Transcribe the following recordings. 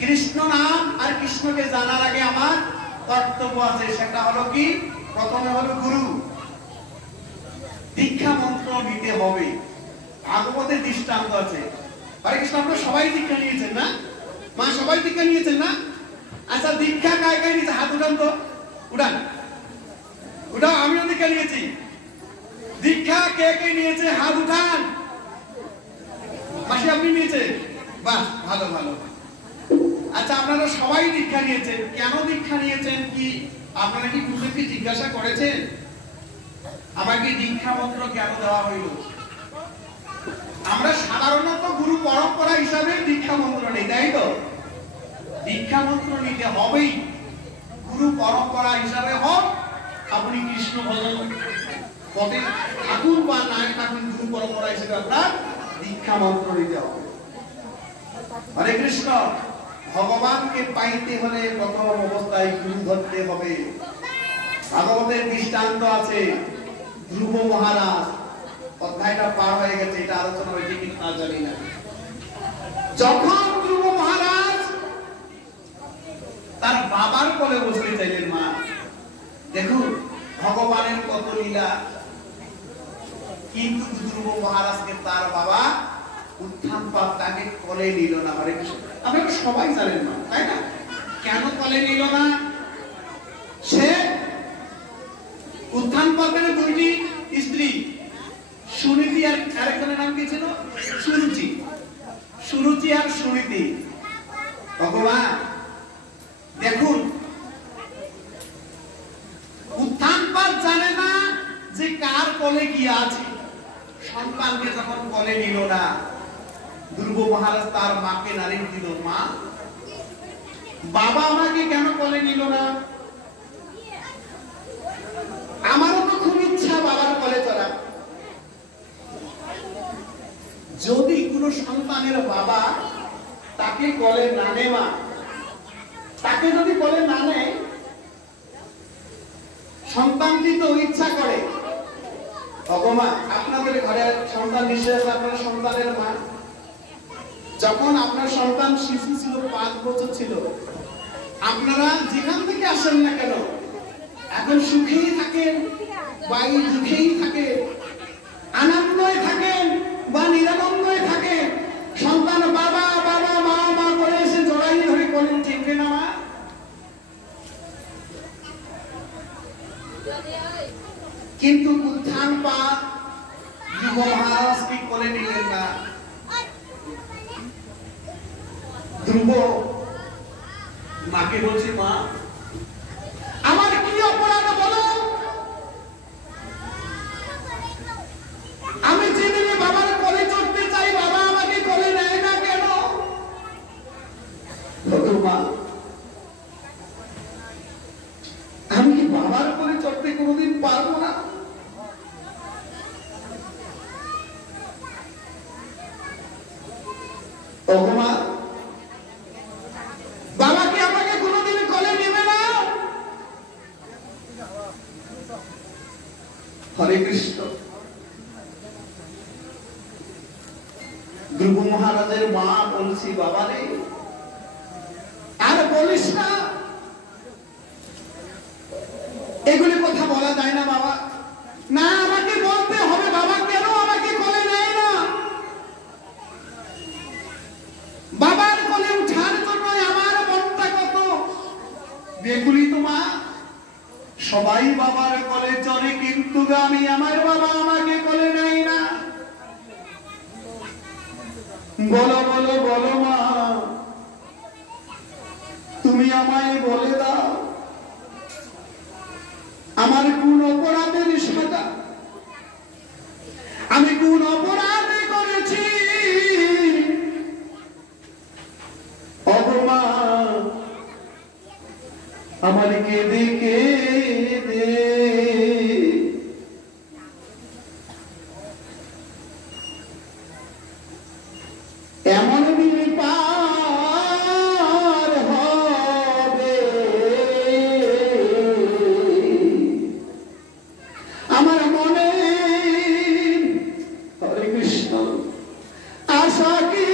কৃষ্ণ নাম আর কৃষ্ণকে জানার আগে আমার কর্তব্য আছে, সেটা হলো কি? প্রথমে হলো গুরু, দীক্ষা মন্ত্র নিতে হবে। ভাগবতের দৃষ্টান্ত আছে। হরে কৃষ্ণ, আপনারা সবাই দীক্ষা নিয়েছেন না? মা সবাই দীক্ষা নিয়েছেন না? আচ্ছা, দীক্ষা কায় কায় নিয়েছে? হাত উঠান তো, উঠান উঠাও। আমিও দীক্ষা নিয়েছি। দীক্ষা কে কে নিয়েছে? হাত উঠান। মাসি আপনি নিয়েছেন? বাহ, ভালো ভালো। আচ্ছা, আপনারা সবাই দীক্ষা নিয়েছেন। কেন দীক্ষা নিয়েছেন কি আপনারা কি গুরুদেবকে জিজ্ঞাসা করেছেন আমাকে দীক্ষা মন্ত্র কেন দেওয়া হইল? আমরা সাধারণত গুরু পরম্পরা হিসাবে দীক্ষা মন্ত্র নেই, তাই তো? দীক্ষা মন্ত্র নিতে হবেই। গুরু পরম্পরা হিসাবে হোক, আপনি কৃষ্ণ ভজন পথে থাকুন বা না থাকুন, গুরু পরম্পরা হিসেবে আপনার দীক্ষা মন্ত্র নিতে হবে। হরে কৃষ্ণ। ভগবানকে পাইতে হলে প্রথম অবস্থায় গুরু ধরতে হবে। ভাগবতের দৃষ্টান্ত আছে। ধ্রুব মহারাজ, অধ্যায়টা পার হয়ে গেছে, এটা আলোচনা হয়েছে কি না জানি না। যখন ধ্রুব মহারাজ তার বাবার কোলে বসতে চাইলেন, মা দেখুন ভগবানের কত লীলা, কিন্তু ধ্রুব মহারাজকে তার বাবা উত্থান পাপ তাকে কোলে নিল না। হরে কৃষ্ণ। আপনারা সবাই জানেন না, তাই না? কেন কোলে নিল না? সে উত্থান পাপের দুইটি স্ত্রী, সুনীতি আর আরেকজনের নাম কি ছিল? সুরুচি। সুরুচি আর সুনীতি। ভগবান দেখুন, উত্থান পাপ জানে না যে কার কোলে কি আছে। সন্তানকে যখন কোলে নিল না, ধ্রুব মহারাজ তার মাকে নালিশ দিল, মা বাবা আমাকে কেন কোলে নিল না? আমারও তো খুব ইচ্ছা বাবার কোলে চড়া। যদি কোন সন্তানের বাবা তাকে কোলে না নেওয়া, তাকে যদি কোলে না নেয়, সন্তানটি তো ইচ্ছা করে, ভগবান আপনাদের ঘরে সন্তান নিশ্চয় আছে, আপনার সন্তানের মা। যখন আপনার সন্তান শিশু ছিল, 5 বছর ছিল, আপনারা যেখান থেকে আসেন না কেন, এখন সুখেই থাকেন বা দুঃখেই থাকেন, আনন্দই থাকেন বা নিরানন্দই থাকেন, সন্তান বাবা বাবা মা মা করে এসে জড়াই ধরে কোলে টেনে নেওয়া। কিন্তু উত্থান পাপ ধ্রুব মহারাজকে কোলে নিলেন না। ধ্রুব মাকে বলছে, মা আমার কি অপরাধ বলো? আমি যেদিনে বাবার কোলে চড়তে চাই, বাবা আমাকে কোলে নেয় না কেন? মা আমি কি বাবার কোলে চড়তে কোনোদিন পারবো না? মা বাবাকে আমাকে কোনোদিন কোলে নেবে না? হরে কৃষ্ণ। ধ্রুব মহারাজের মা বলছি, বাবা রে আর বলিস না, এগুলি কথা বলা যায় না বাবা। না, আমাকে বলতে হবে, বাবা কেন আমাকে কোলে নেয় না? বাবার কোলে উঠার জন্য আমার মনটা কত বেগুলি। তো মা সবাই বাবার কোলে চড়ে, কিন্তু আমি আমার বাবা আমাকে কোলে নেয় না। বলো বলো বলো মা, তুমি আমায় বলে দাও, আমার কোন অপরাধের সাজা, আমি কোন অপরাধ করেছি? অগমা আমার কেঁদে কেঁদে এমন দিন পার হবে, আমার মনে হরে কৃষ্ণ আশা কি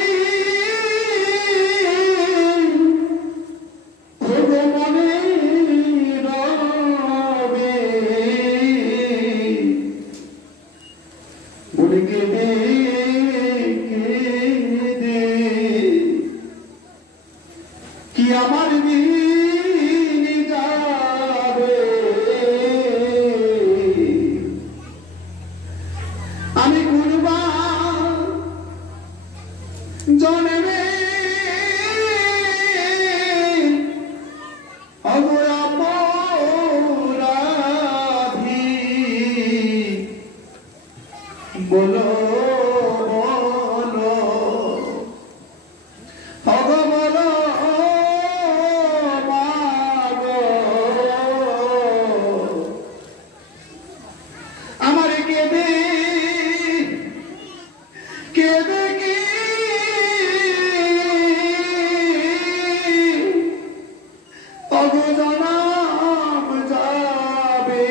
কি আমার দিন যাবে, আমি গুরবা জন্মে অপরাধী, বলো বলো বলো মাগো, আমার কেঁদে কেঁদে কি অগজনাম যাবে,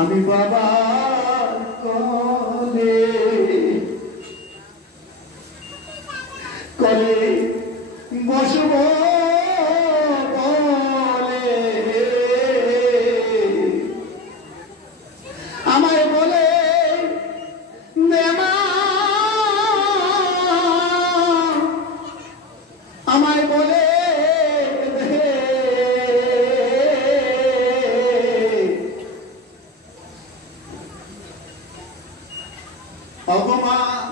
আমি বাবার কোলে কোলে বসব বলে, আমায় বলে দে মা, আমায় বলে দে, ভগবান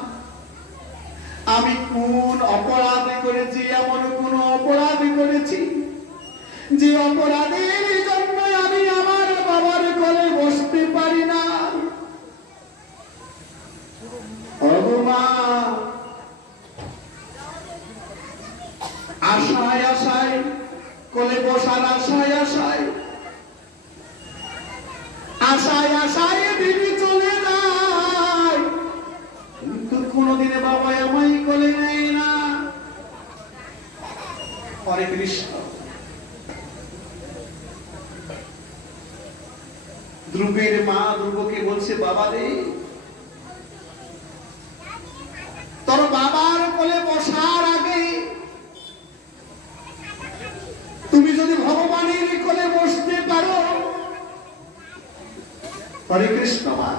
আমি কোন অপরাধ করেছি, এমন কোন অপরাধ করেছি যে অপরাধের জন্য আমি আমার বাবার কোলে বসতে পারি না। ভগবান আশায় আশায় কোলে বসার আশায় আশায় আশায় আশায় দিদি চলে যায়, কিন্তু কোনদিনে বাবা আমায় কোলে নেয় না। হরে কৃষ্ণ। ধ্রুবের মা ধ্রুবকে বলছে, বাবা রে, তোর বাবার কোলে বসার আগে তুমি যদি ভগবানের কোলে বসতে পারো, হরে কৃষ্ণ মা,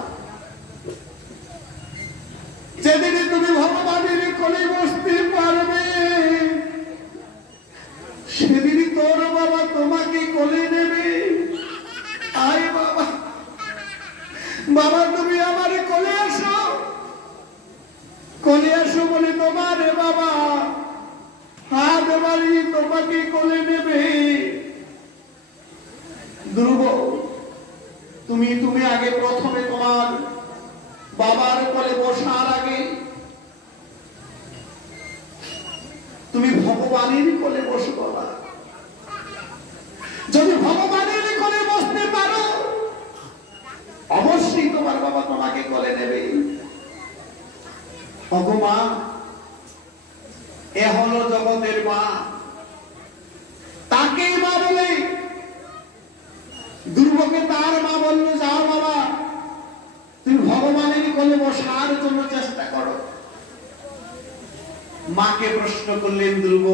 যেদিন তুমি ভগবানের কোলে বসতে পারবে সেদিন তোর বাবা তোমাকে কোলে নেবে। আয় বাবা, বাবা তুমি আমার কোলে আসো, কোলে আসো বলে তোমার বাবা হাত বাড়িয়ে তোমাকে কোলে নেবে। ধ্রুব, তুমি তুমি আগে প্রথমে তোমার বাবার কোলে বসার আগে তুমি ভগবানের কোলে বসো বাবা। যদি ভগবানের কোলে বসতে পারো অবশ্যই তোমার বাবা তোমাকে কোলে নেবে। ভগবান এ হলো জগতের মা, তাকে মা বলে। ধ্রুবকে তার মা বলল, যাও বাবা তুমি ভগবানের কোলে বসার জন্য চেষ্টা করো। মাকে প্রশ্ন করলেন ধ্রুব,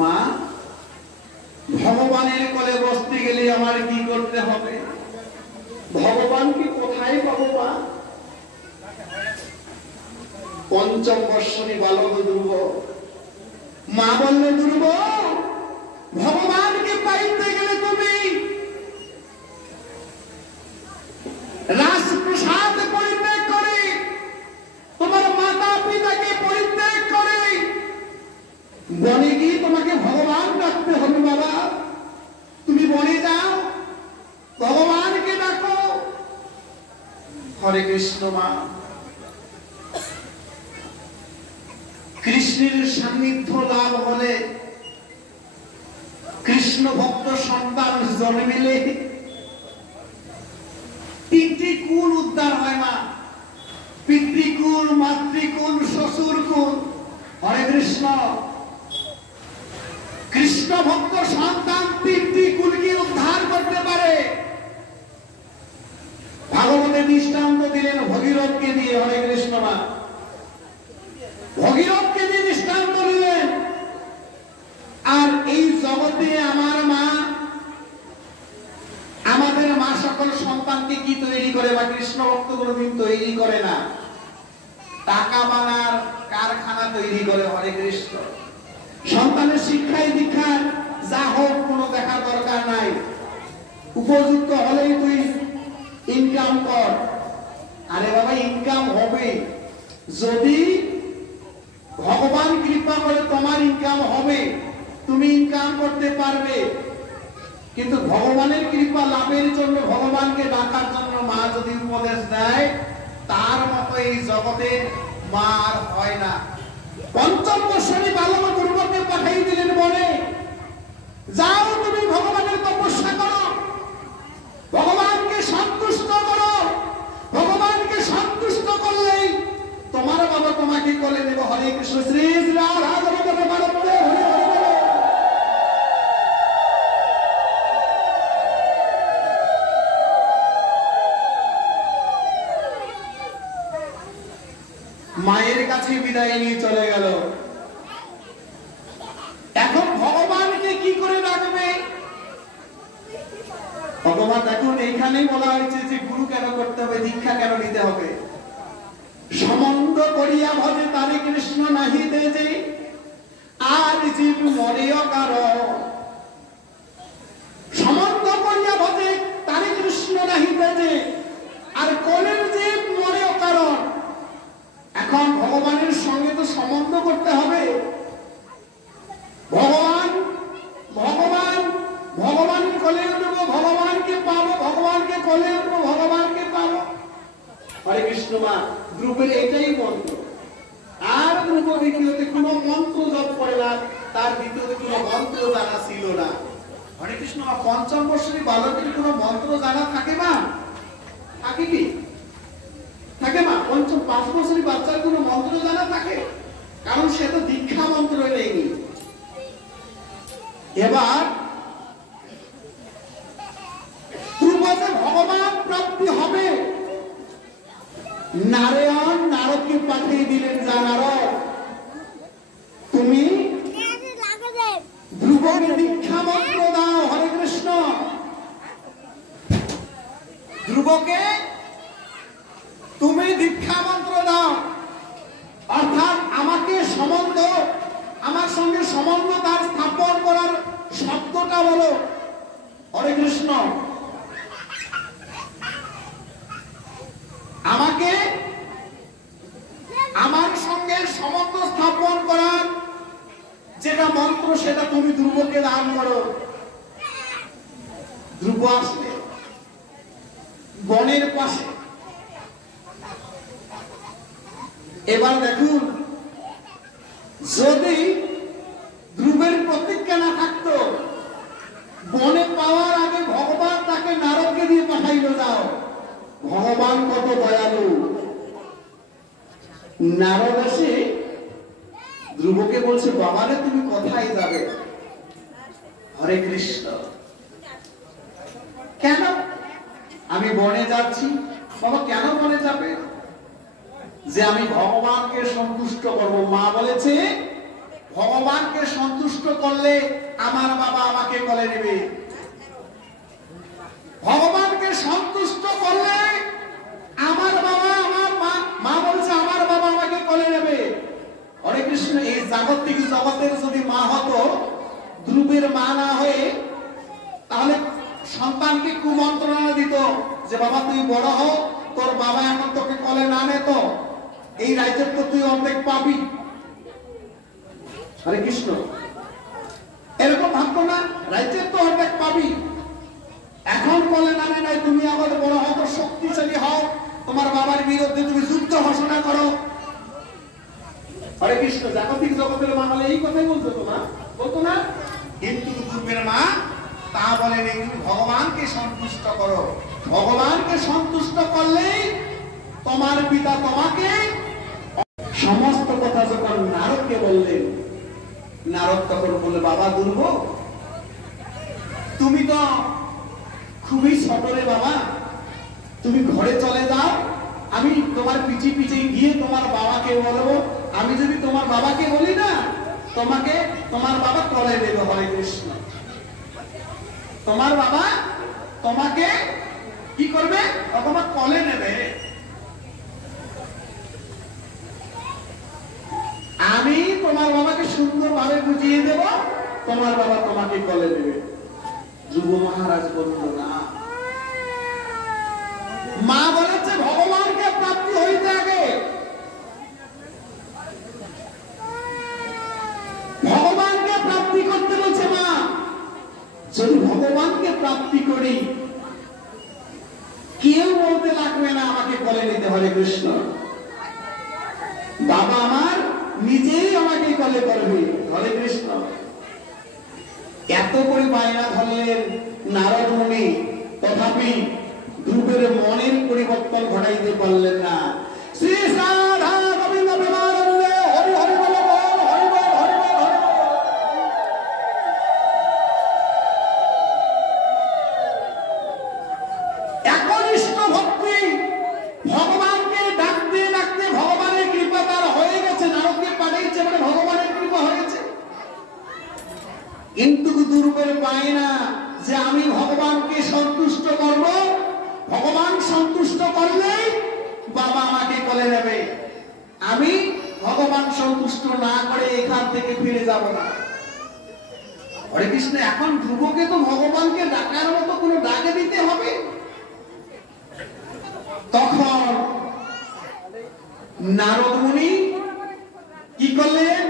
মা ভগবানের কোলে বসতে গেলে আমার কি করতে হবে? ভগবানকে কোথায় পাবো মা? পঞ্চম বর্ষণী বালক ধ্রুব। মা বলল, ধ্রুব ভগবানকে পাইতে গেলে তুমি রাজপ্রসাদ পরিত্যাগ করে, তোমার মাতা পিতাকে পরিত্যাগ করে বনে গিয়ে তোমাকে ভগবান ডাকতে হবে। বাবা তুমি বনে যাও, ভগবানকে ডাকো। হরে কৃষ্ণ মা। কৃষ্ণের সান্নিধ্য লাভ হলে, কৃষ্ণ ভক্ত সন্তান জন্মেলে তিনটি কুল উদ্ধার হয় মা, পিতৃকুল, মাতৃকুল, শ্বশুরকুল। হরে কৃষ্ণ। কৃষ্ণ ভক্ত সন্তান তিনটি কুলকে উদ্ধার করতে পারে। ভাগবতে দৃষ্টান্ত দিলেন ভগীরথকে দিয়ে। হরে কৃষ্ণ মা। ভগীরথকে দিয়ে দৃষ্টান্ত দিলেন। আর এই জগতে আমার মা, আমাদের মা সকল সন্তানকে কি তৈরি করে? বা কৃষ্ণ ভক্ত কোনদিন তৈরি করে না। টাকা বা তৈরি করে। হরে কৃষ্ণ। সন্তানের শিক্ষায় দীক্ষার যা হোক কোনো দেখার দরকার নাই, উপযুক্ত হলেই তুই ইনকাম কর। আরে বাবা, ইনকাম হবে যদি ভগবান কৃপা করে, তোমার ইনকাম হবে, তুমি ইনকাম করতে পারবে। কিন্তু ভগবানের কৃপা লাভের জন্য, ভগবানকে ডাকার জন্য মা যদি উপদেশ দেয়, তার মতো এই জগতে মা আর হয় না। পঞ্চম বৎসরে বালক ধ্রুবকে পাঠিয়ে দিলেন বনে, যাও তুমি ভগবানের তপস্যা করো, ভগবানকে সন্তুষ্ট করো। ভগবানকে সন্তুষ্ট করলেই তোমার বাবা তোমাকে কোলে নেব। হরে কৃষ্ণ। শ্রী শ্রী রাধা গোবিন্দ হরে হরে। মায়ের কাছে বিদায় নিয়ে চলে গেল। এখন ভগবানকে কি করে ডাকবে? ভগবান দেখুন, এইখানেই বলা হয়েছে যে গুরু কেন করতে হবে, দীক্ষা কেন নিতে হবে। সম্বন্ধ করিয়া ভজে তারে কৃষ্ণ নাহি দেজে, আর জীব মরেও কার। সম্বন্ধ করিয়া ভজে তারে কৃষ্ণ নাহি দেজে, আর কোলের জীব মরেও কারণ। এখন ভগবানের সঙ্গে তো সম্বন্ধ করতে হবে। ভগবান ভগবান ভগবান কোলে উঠব, ভগবানকে পাবো, ভগবানকে কোলে উঠব, ভগবানকে পাবো। হরে কৃষ্ণ। মা ধ্রুবের এটাই মন্ত্র। আর ধ্রুব দ্বিতীয়তে কোনো মন্ত্র জপ করে না, তার দ্বিতীয়তে কোনো মন্ত্র জানা ছিল না। হরে কৃষ্ণ। পঞ্চম বর্ষের বালকের কোনো মন্ত্র জানা থাকে না? থাকে কি? থাকে না? পঞ্চম 5 বছরের বাচ্চার কোনো মন্ত্র জানা থাকে? কারণ সে তো দীক্ষা মন্ত্র নেয়নি। এবার ধ্রুবতে ভগবান প্রাপ্তি হবে। নারায়ণ নারদকে পাঠিয়ে দিলেন, যা নারদ তুমি ধ্রুবকে দীক্ষা মন্ত্র দাও। হরে কৃষ্ণ। ধ্রুবকে তুমি দীক্ষা মন্ত্র দাও, অর্থাৎ আমাকে সম্বন্ধ, আমার সঙ্গে সম্বন্ধ তার স্থাপন করার শব্দটা বলো। হরে কৃষ্ণ। আমাকে আমার সঙ্গে সম্বন্ধ স্থাপন করার যেটা মন্ত্র, সেটা তুমি ধ্রুবকে দান করো। ধ্রুব আসলে বনের পাশে। এবার দেখুন, যদি ধ্রুবের প্রতিজ্ঞা না থাকতো, বনে পাওয়ার আগে ভগবান তাকে নারদকে দিয়ে পাঠাইল, যাও। ভগবান কত দয়ালু। নারদ এসে ধ্রুবকে বলছে, বাবারে তুমি কোথায় যাবে? হরে কৃষ্ণ। কেন? আমি বনে যাচ্ছি। বাবা কেন বনে যাবে? যে আমি ভগবানকে সন্তুষ্ট করব। মা বলেছে ভগবানকে সন্তুষ্ট করলে আমার বাবা আমাকে কোলে নেবে। ভগবানকে সন্তুষ্ট করলে আমার বাবা, আমার মা বলছে আমার বাবা আমাকে কোলে নেবে। হরে কৃষ্ণ। এই জাগতিক জগতের যদি মা হতো, ধ্রুবের মা না হয়ে, তাহলে সন্তানকে কুমন্ত্রণা দিত যে বাবা তুই বড় হও, তোর বাবা এখন তোকে কোলে না নেত, এই রাজ্যের তো তুই অর্ধেক পাবি। হরে কৃষ্ণ। এরকম ভাবতো না, রাজ্যের তো অর্ধেক পাবি, এখন কোলে না নেয় নাই, তুমি আবার বড় হও, তো শক্তিশালী হও, তোমার বাবার বিরুদ্ধে তুমি যুদ্ধ ঘোষণা করো। হরে কৃষ্ণ। জাগতিক জগতের মা হলে এই কথাই বলতো তো না, বলতো না? কিন্তু ধ্রুবের মা তা বলেন, তুমি ভগবানকে সন্তুষ্ট করো। ভগবানকে সন্তুষ্ট করলেই তোমার পিতা তোমাকে। সমস্ত কথা যখন নারদকে বললেন, নারদ তখন বললে, বাবা ধ্রুব তুমি তো খুবই ছোট রে বাবা, তুমি ঘরে চলে যাও, আমি তোমার পিছে পিছে গিয়ে তোমার বাবাকে বলবো। আমি যদি তোমার বাবাকে বলি না, তোমাকে তোমার বাবা কোলে নেবে। হরে কৃষ্ণ। তোমার বাবা তোমাকে কি করবে? তোমার কোলে নেবে। আমি সুন্দরভাবে বুঝিয়ে দেব, তোমার বাবা তোমাকে কোলে নেবে। ধ্রুব মহারাজ বলল না, মা বলেছে ভগবানকে প্রাপ্তি হইতে আগে, ভগবানকে প্রাপ্তি করতে বলছে মা। যদি ভগবানকে প্রাপ্তি করি কেউ বলতে লাগবে না আমাকে কোলে নিতে। হরে কৃষ্ণ। বাবা আমার নিজেই আমাকে কোলে করবে। হরে কৃষ্ণ। এত করে বায়না ধরলেন নারদ মুনি, তথাপি ধ্রুবের মনের পরিবর্তন ঘটাইতে পারলেন না। শ্রী রাধা গোবিন্দ প্রেমানন্দে হরি হরি বল, হরি বল, হরি বল, হরি বল। একনিষ্ঠ ভক্তি, ভগবানকে ডাকতে ডাকতে ভগবানের কৃপা তার হয়ে গেছে। নারদকে পাঠিয়েছে মানে ভগবানের কৃপা হয়েছে। কিন্তু ধ্রুবের বায়না যে আমি ভগবানকে সন্তুষ্ট করব, ভগবান সন্তুষ্ট করলেই বাবা আমাকে কোলে নেবে, আমি ভগবান সন্তুষ্ট না করে এখান থেকে ফিরে যাব না। হরে কৃষ্ণ। এখন ধ্রুবকে তো ভগবানকে ডাকার মতো কোনো ডাকে দিতে হবে। তখন নারদ মুনি কি করলেন?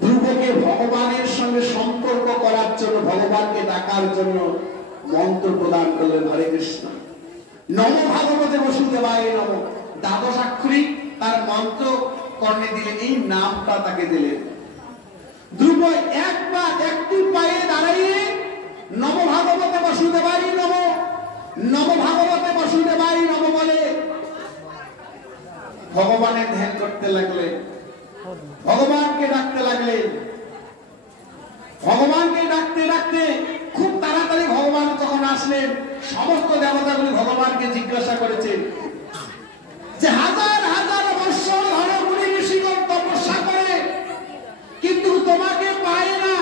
ধ্রুবকে ভগবানের সঙ্গে সম্পর্ক করার জন্য, ভগবানকে ডাকার জন্য মন্ত্র প্রদান করলেন। হরে কৃষ্ণ। নম ভাগবতে বসুদেবায় নম। দ্বাদশাক্ষরী তার মন্ত্র কর্ণে দিলেন, এই নামটা তাকে দিলেন। ধ্রুব একবার একটু পায়ে দাঁড়িয়ে নম ভাগবতে বসুদেবায় নম, নম ভাগবতে বসুদেবায় নম বলে ভগবানের ধ্যান করতে লাগলেন, ভগবানকে ডাকতে লাগলেন। ভগবানকে ডাকতে ডাকতে খুব তাড়াতাড়ি ভগবান যখন আসলেন, সমস্ত দেবতাগুলি ভগবানকে জিজ্ঞাসা করেছেন যে হাজার হাজার বৎসর ধরে মুনি ঋষিগণ তপস্যা করে কিন্তু তোমাকে পায় না,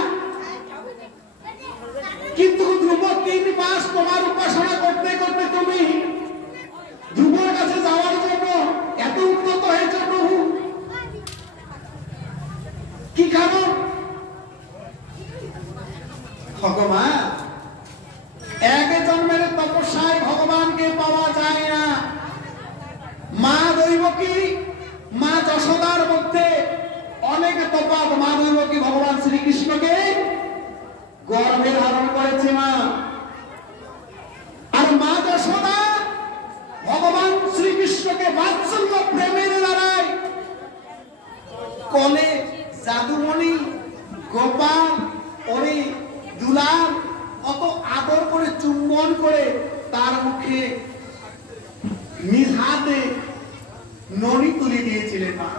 কিন্তু ধ্রুব 3 মাস তোমার উপাসনা করতে করতে তুমি ধ্রুবের কাছে যাওয়ার জন্য এত উন্নত হয়েছে প্রভু, কি কারণ? ভগবান এক জন্মের তপস্যায় ভগবানকে পাওয়া যায় না। মা দৈবকী, মা যশোদার মধ্যে অনেক তফাৎ। মা দৈবকী ভগবান শ্রীকৃষ্ণকে গর্ভে ধারণ করেছে মা, আর মা যশোদা ভগবান শ্রীকৃষ্ণকে বাৎসল্য প্রেমের দ্বারায় কোলে জাদুমণি গোপাল ওরে দুলাল কত আদর করে চুম্বন করে তার মুখে নিজ হাতে ননি তুলে দিয়েছিলেন মা।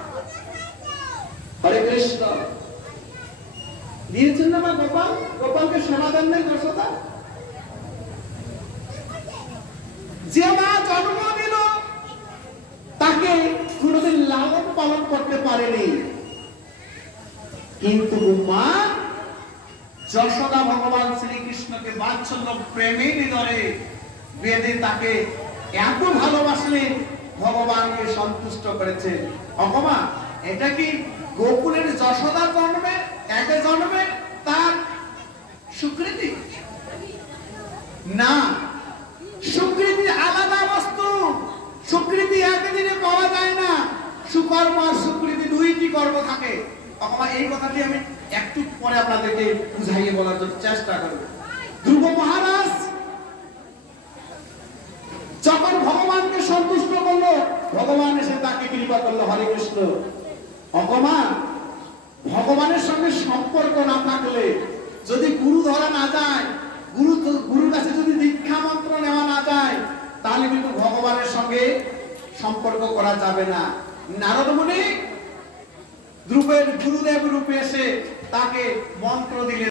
হরে কৃষ্ণ। দিয়েছেন না মা গোপাল? গোপালকে সেবা দেন নাই যশোদা? যে মা জন্ম দিল তাকে কোনদিন লালন পালন করতে পারেনি, কিন্তু মা যশোদা ভগবান শ্রীকৃষ্ণকে বাৎসল্য প্রেমের ধরে বেঁধে তাকে এত ভালোবাসলেন, ভগবানকে সন্তুষ্ট করেছে। ভগবান এটা কি গোকুলের যশোদা জন্মে এক জন্মে তার স্বীকৃতি না, স্বীকৃতি আলাদা বস্তু। স্বীকৃতি একদিনে পাওয়া যায় না, সুকর্ম আর স্বীকৃতি দুইটি কর্ম থাকে। ভগবান এই কথাটি আমি একটু পরে আপনাদেরকে বুঝাইয়ে বলার জন্য চেষ্টা করব। ধ্রুব মহারাজ যখন ভগবানকে সন্তুষ্ট করলো, ভগবান এসে তাকে কৃপা করলো। হরে কৃষ্ণ। ভগবান ভগবানের সঙ্গে সম্পর্ক না থাকলে, যদি গুরু ধরা না যায়, গুরুর কাছে যদি দীক্ষা মন্ত্র নেওয়া না যায়, তাহলে কিন্তু ভগবানের সঙ্গে সম্পর্ক করা যাবে না। নারদ মুনি ধ্রুবের গুরুদেব রূপে এসে তাকে মন্ত্র দিলেন।